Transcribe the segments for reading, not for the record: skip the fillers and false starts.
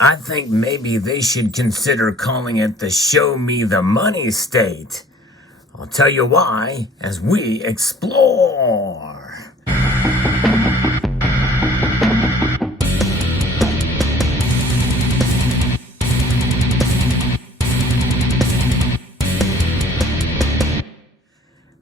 I think maybe they should consider calling it the Show Me the Money State. I'll tell you why as we explore.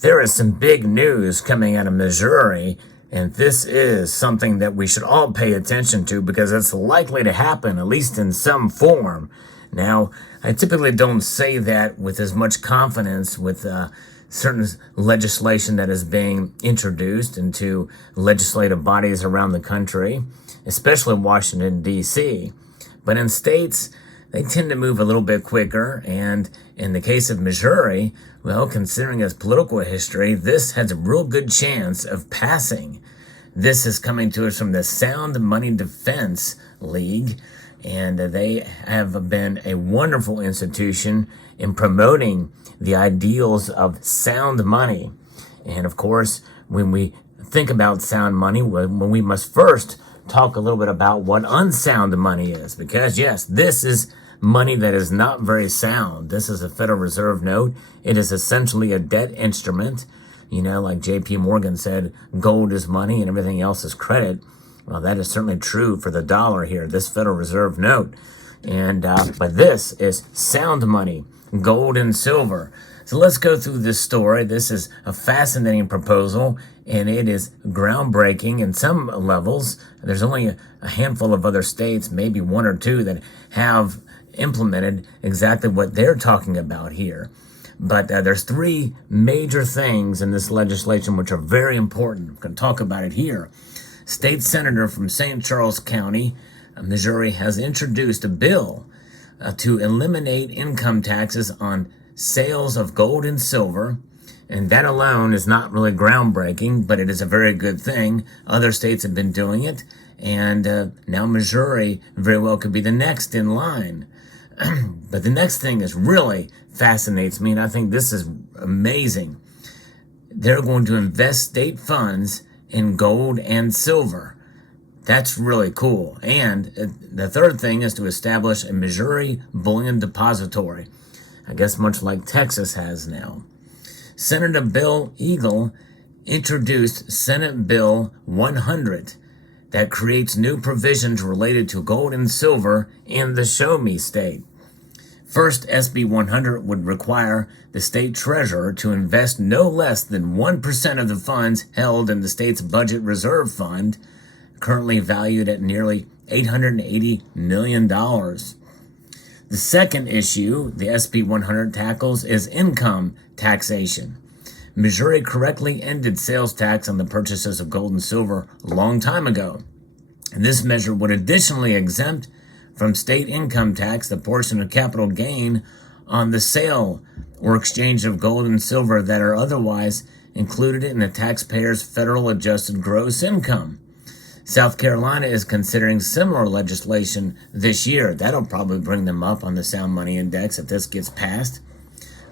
There is some big news coming out of Missouri, and this is something that we should all pay attention to because it's likely to happen, at least in some form. Now, I typically don't say that with as much confidence with certain legislation that is being introduced into legislative bodies around the country, especially Washington, D.C. But in states, they tend to move a little bit quicker, and in the case of Missouri, well, considering its political history, this has a real good chance of passing. This is coming to us from the Sound Money Defense League, and they have been a wonderful institution in promoting the ideals of sound money. And of course, when we think about sound money, when we must first talk a little bit about what unsound money is, because yes, this is money that is not very sound. This is a Federal Reserve note. It is essentially a debt instrument. You know, like J.P. Morgan said, gold is money and everything else is credit. Well, that is certainly true for the dollar here, this Federal Reserve note. And but this is sound money, gold and silver. So let's go through this story. This is a fascinating proposal, and it is groundbreaking in some levels. There's only a handful of other states, maybe one or two, that have implemented exactly what they're talking about here. But there's three major things in this legislation which are very important. I'm going to talk about it here. State Senator from St. Charles County, Missouri, has introduced a bill to eliminate income taxes on sales of gold and silver. And that alone is not really groundbreaking, but it is a very good thing. Other states have been doing it, and now Missouri very well could be the next in line. But the next thing is really fascinates me, and I think this is amazing. They're going to invest state funds in gold and silver. That's really cool. And the third thing is to establish a Missouri bullion depository, I guess much like Texas has now. Senator Bill Eagle introduced Senate Bill 100 that creates new provisions related to gold and silver in the Show Me State. First, SB 100 would require the state treasurer to invest no less than 1% of the funds held in the state's budget reserve fund, currently valued at nearly $880 million. The second issue the SB 100 tackles is income taxation. Missouri correctly ended sales tax on the purchases of gold and silver a long time ago. And this measure would additionally exempt from state income tax the portion of capital gain on the sale or exchange of gold and silver that are otherwise included in the taxpayer's federal adjusted gross income. South Carolina is considering similar legislation this year. That'll probably bring them up on the Sound Money Index if this gets passed.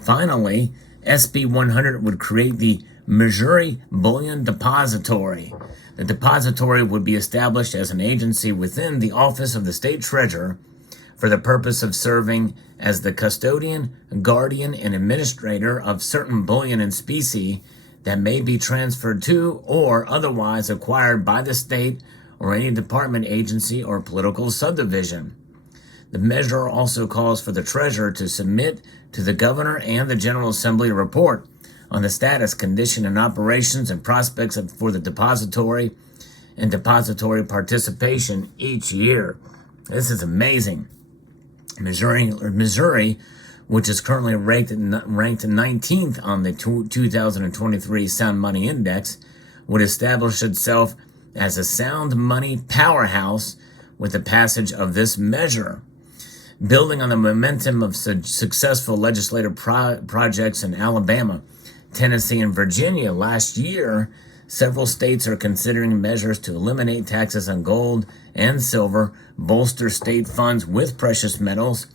Finally, SB 100 would create the Missouri Bullion Depository. The depository would be established as an agency within the Office of the State Treasurer for the purpose of serving as the custodian, guardian, and administrator of certain bullion and specie that may be transferred to or otherwise acquired by the state or any department, agency, or political subdivision. The measure also calls for the treasurer to submit to the governor and the General Assembly a report on the status, condition, and operations and prospects for the depository and depository participation each year. This is amazing. Missouri, which is currently ranked 19th on the 2023 Sound Money Index, would establish itself as a sound money powerhouse with the passage of this measure. Building on the momentum of successful legislative projects in Alabama, Tennessee, and Virginia last year, several states are considering measures to eliminate taxes on gold and silver, bolster state funds with precious metals,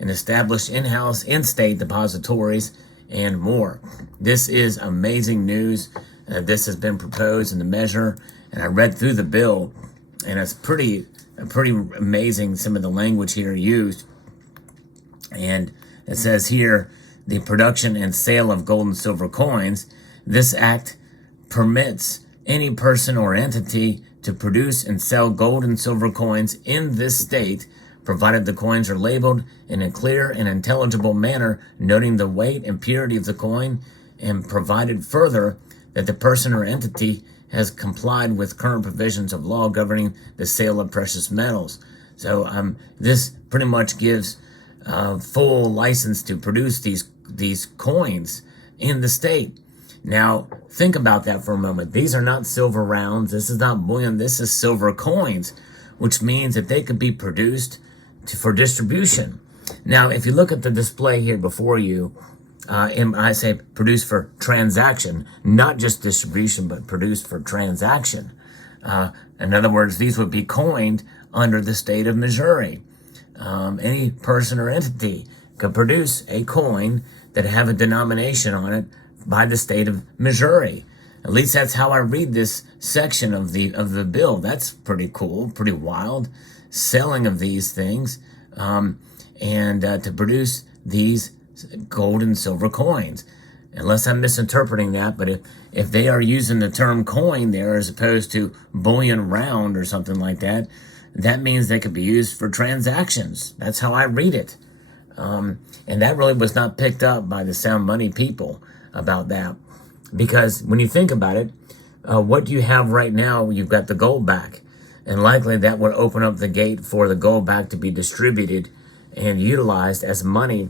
and establish in-state depositories, and more. This is amazing news. This has been proposed in the measure, and I read through the bill, and it's pretty pretty amazing, some of the language here used. And it says here, the production and sale of gold and silver coins. This act permits any person or entity to produce and sell gold and silver coins in this state, provided the coins are labeled in a clear and intelligible manner, noting the weight and purity of the coin, and provided further that the person or entity has complied with current provisions of law governing the sale of precious metals. So this pretty much gives full license to produce these coins in the state. Now, think about that for a moment. These are not silver rounds. This is not bullion. This is silver coins, which means that they could be produced for distribution. Now, if you look at the display here before you, and I say produced for transaction, not just distribution, but produced for transaction. In other words, these would be coined under the state of Missouri. Any person or entity could produce a coin that have a denomination on it by the state of Missouri. At least that's how I read this section of the bill. That's pretty cool, pretty wild. Selling of these things, and to produce these gold and silver coins. Unless I'm misinterpreting that, but if they are using the term coin there as opposed to bullion round or something like that, that means they could be used for transactions. That's how I read it. And that really was not picked up by the sound money people about that. Because when you think about it, what do you have right now? You've got the gold back. And likely that would open up the gate for the gold back to be distributed and utilized as money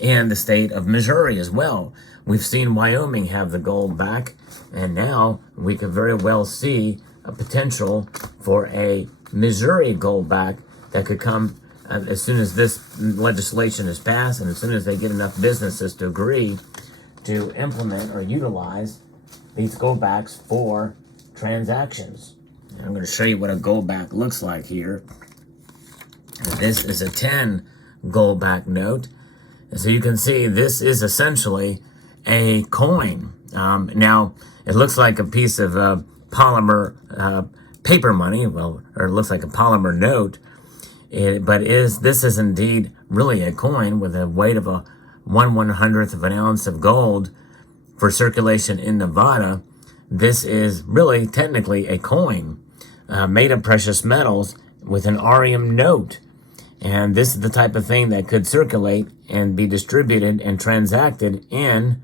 in the state of Missouri as well. We've seen Wyoming have the gold back, and now we could very well see a potential for a Missouri gold back that could come as soon as this legislation is passed and as soon as they get enough businesses to agree to implement or utilize these gold backs for transactions. I'm going to show you what a gold back looks like here. This is a 10 gold back note. And so you can see this is essentially a coin. Now, it looks like a piece of polymer paper money, well, or it looks like a polymer note. This is indeed really a coin with a weight of a 1/100th of an ounce of gold for circulation in Nevada. This is really technically a coin made of precious metals with an Arium note. And this is the type of thing that could circulate and be distributed and transacted in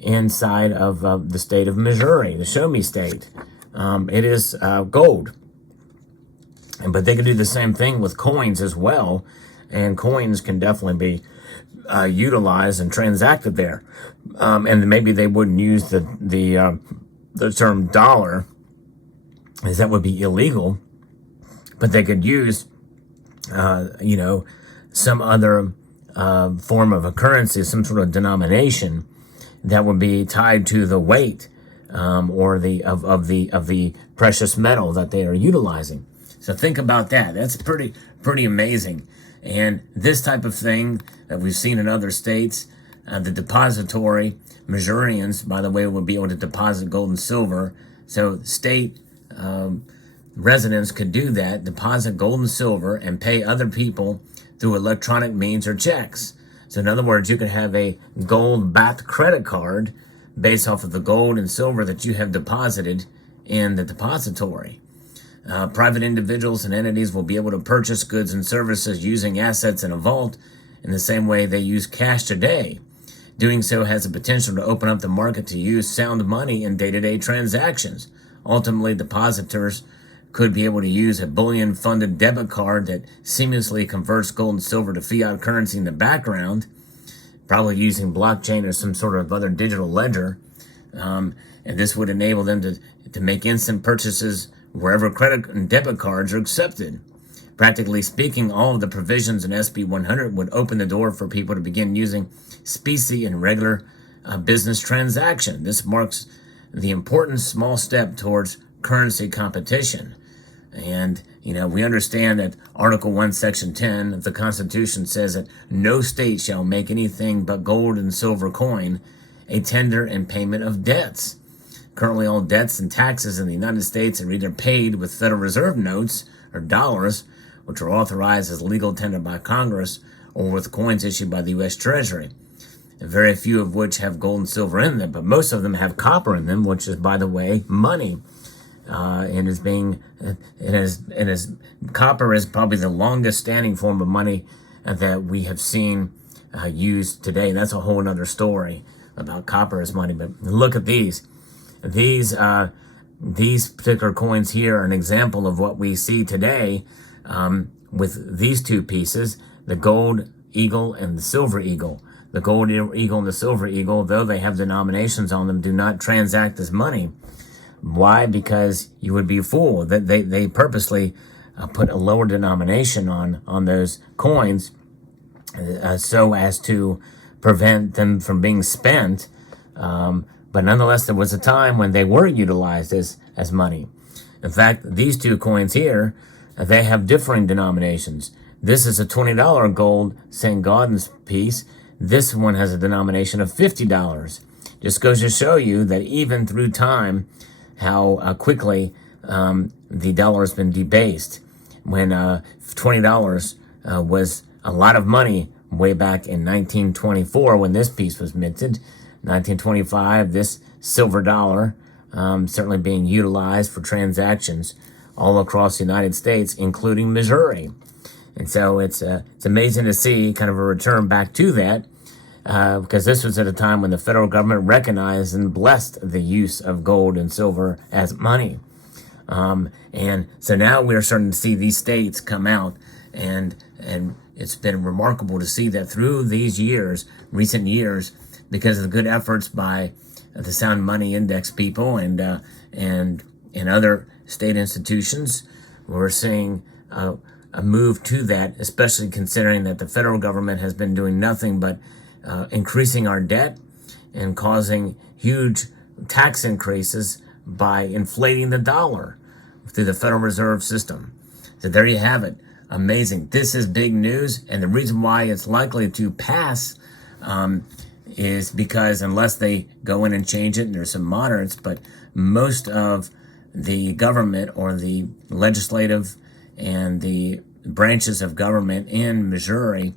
inside of the state of Missouri, the Show Me State. It is gold. But they could do the same thing with coins as well. And coins can definitely be utilized and transacted there. And maybe they wouldn't use the term dollar, as that would be illegal. But they could use some other form of a currency, some sort of denomination that would be tied to the weight or of the precious metal that they are utilizing. So think about that. That's pretty amazing. And this type of thing that we've seen in other states, the depository Missourians, by the way, will be able to deposit gold and silver. So state residents could do that, deposit gold and silver, and pay other people through electronic means or checks. So in other words, you could have a gold-backed credit card based off of the gold and silver that you have deposited in the depository. Private individuals and entities will be able to purchase goods and services using assets in a vault in the same way they use cash today. Doing so has the potential to open up the market to use sound money in day-to-day transactions. Ultimately, depositors could be able to use a bullion-funded debit card that seamlessly converts gold and silver to fiat currency in the background, probably using blockchain or some sort of other digital ledger. And this would enable them to make instant purchases wherever credit and debit cards are accepted. Practically speaking, all of the provisions in SB 100 would open the door for people to begin using specie in regular business transaction. This marks the important small step towards currency competition. And, we understand that Article 1, Section 10 of the Constitution says that no state shall make anything but gold and silver coin a tender and payment of debts. Currently, all debts and taxes in the United States are either paid with Federal Reserve notes or dollars, which are authorized as legal tender by Congress, or with coins issued by the U.S. Treasury. Very few of which have gold and silver in them, but most of them have copper in them, which is, by the way, money. Copper is probably the longest standing form of money that we have seen used today. That's a whole other story about copper as money. But look at these. These particular coins here are an example of what we see today with these two pieces, the gold eagle and the silver eagle. The gold eagle and the silver eagle, though they have denominations on them, do not transact as money. Why? Because you would be a fool. They purposely put a lower denomination on those coins so as to prevent them from being spent. But nonetheless, there was a time when they were utilized as money. In fact, these two coins here, they have differing denominations. This is a $20 gold St. Gaudens piece. This one has a denomination of $50. Just goes to show you that even through time, how quickly the dollar has been debased. When $20 was a lot of money way back in 1924 when this piece was minted. 1925, this silver dollar certainly being utilized for transactions all across the United States, including Missouri. And so it's amazing to see kind of a return back to that, because this was at a time when the federal government recognized and blessed the use of gold and silver as money. And so now we're starting to see these states come out, and it's been remarkable to see that through these years, recent years, because of the good efforts by the Sound Money Index people and other state institutions, we're seeing a move to that, especially considering that the federal government has been doing nothing but increasing our debt and causing huge tax increases by inflating the dollar through the Federal Reserve System. So there you have it. Amazing. This is big news, and the reason why it's likely to pass is because unless they go in and change it, and there's some moderates, but most of the government or the legislative and the branches of government in Missouri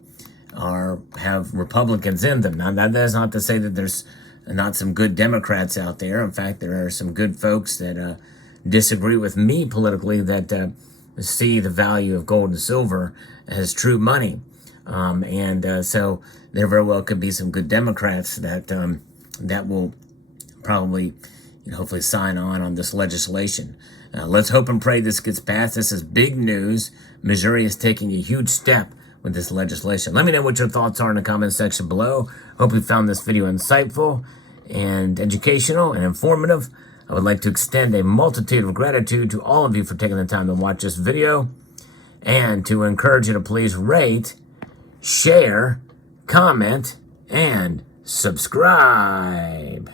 have Republicans in them. Now, that is not to say that there's not some good Democrats out there. In fact, there are some good folks that disagree with me politically that see the value of gold and silver as true money. So there very well could be some good Democrats that will probably, hopefully sign on this legislation. Let's hope and pray this gets passed. This is big news. Missouri is taking a huge step with this legislation. Let me know what your thoughts are in the comment section below. Hope you found this video insightful and educational and informative. I would like to extend a multitude of gratitude to all of you for taking the time to watch this video, and to encourage you to please rate, share, comment, and subscribe.